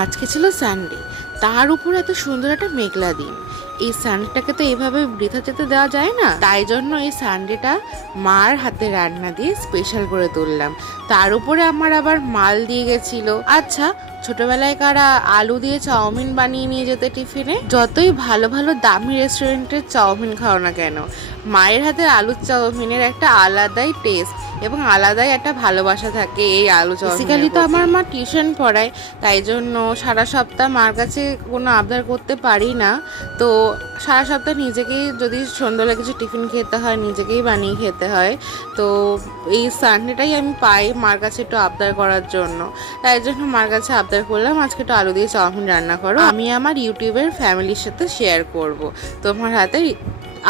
আজকে ছিল সানডে, তার উপর এত সুন্দর একটা মেঘলা দিন। এই সানডেটাকে তো এইভাবে বৃথা যেতে দেওয়া যায় না, তাই জন্য এই সানডেটা মার হাতে রান্না দিয়ে স্পেশাল করে তুললাম। তার উপরে আমার আবার মাল দিয়ে গেছিল। আচ্ছা, ছোটবেলায় কারা আলু দিয়ে চাউমিন বানিয়ে নিয়ে যেতে টিফিনে? যতই ভালো ভালো দামি রেস্টুরেন্টের চাউমিন খাও না কেন, মায়ের হাতের আলুর চাউমিনের একটা আলাদাই টেস্ট এবং আলাদাই একটা ভালোবাসা থাকে এই আলু চাউমিন। বেসিক্যালি তো আমার মা টিউশন পড়ায়, তাই জন্য সারা সপ্তাহ মার কাছে কোনো আবদার করতে পারি না। তো সারা সপ্তাহ নিজেকেই, যদি সন্ধ্যাবেলা কিছু টিফিন খেতে হয়, নিজেকেই বানিয়ে খেতে হয়। তো এই সানডেটাই আমি পাই মার কাছে একটু আবদার করার জন্য। তাই জন্য মার কাছে আবদার করলাম, আজকে একটু আলু দিয়ে চাউমিন রান্না করো, আমি আমার ইউটিউবের ফ্যামিলির সাথে শেয়ার করব তোমার হাতে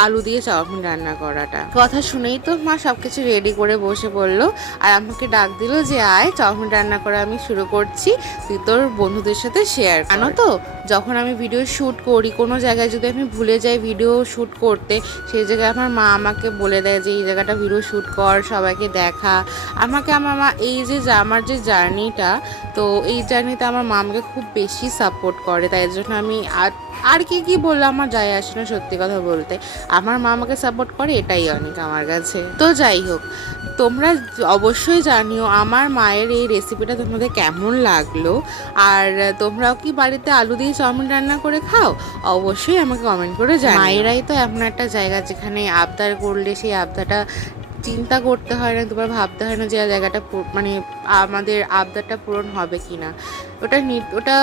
আলু দিয়ে চাউমিন রান্না করাটা। কথা শুনেই তো মা সবকিছু রেডি করে বসে পড়লো, আর আমাকে ডাক দিল যে আয়, চাউমিন রান্না করা আমি শুরু করছি, তুই তোর বন্ধুদের সাথে শেয়ার। জানো তো, যখন আমি ভিডিও শ্যুট করি, কোনো জায়গায় যদি আমি ভুলে যাই ভিডিও শ্যুট করতে, সেই জায়গায় আমার মা আমাকে বলে দেয় যে এই জায়গাটা ভিডিও শ্যুট কর, সবাইকে দেখা। আমার মা এই যে আমার যে জার্নিটা, তো এই জার্নিতে আমার মা আমাকে খুব বেশি সাপোর্ট করে। তাই জন্য আমি আর কি বললো আমার যায় আসে না, সত্যি কথা বলতে আমার মা আমাকে সাপোর্ট করে, এটাই অনেক আমার কাছে। তো যাই হোক, তোমরা অবশ্যই জানিও আমার মায়ের এই রেসিপিটা তোমাদের কেমন লাগলো, আর তোমরাও কি বাড়িতে আলু দিয়ে চাউমিন রান্না করে খাও? অবশ্যই আমাকে কমেন্ট করে জানিও। মায়েরাই তো এমন একটা জায়গা যেখানে আবদার করলে সেই আবদারটা চিন্তা করতে হয় না, দুবার ভাবতে হয় না যে জায়গাটা মানে আমাদের আবদারটা পূরণ হবে কি না। ওটা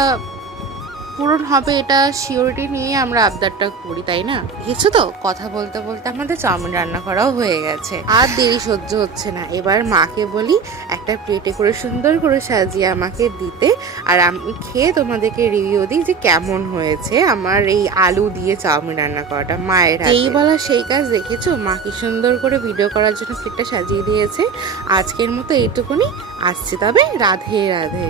পূরণ হবে, এটা সিওরিটি নিয়ে আমরা আবদারটা করি, তাই না? দেখেছো তো, কথা বলতে বলতে আমাদের চাউমিন রান্না করাও হয়ে গেছে। আর দেরি সহ্য হচ্ছে না, এবার মাকে বলি একটা প্লেটে করে সুন্দর করে সাজিয়ে আমাকে দিতে, আর আমি খেয়ে তোমাদেরকে রিভিউ দিই যে কেমন হয়েছে আমার এই আলু দিয়ে চাউমিন রান্না করাটা মায়ের হাতে। এই বলা সেই কাজ, দেখেছো মা কি সুন্দর করে ভিডিও করার জন্য প্লেটটা সাজিয়ে দিয়েছে। আজকের মতো এইটুকুনি, আসছে তবে, রাধে রাধে।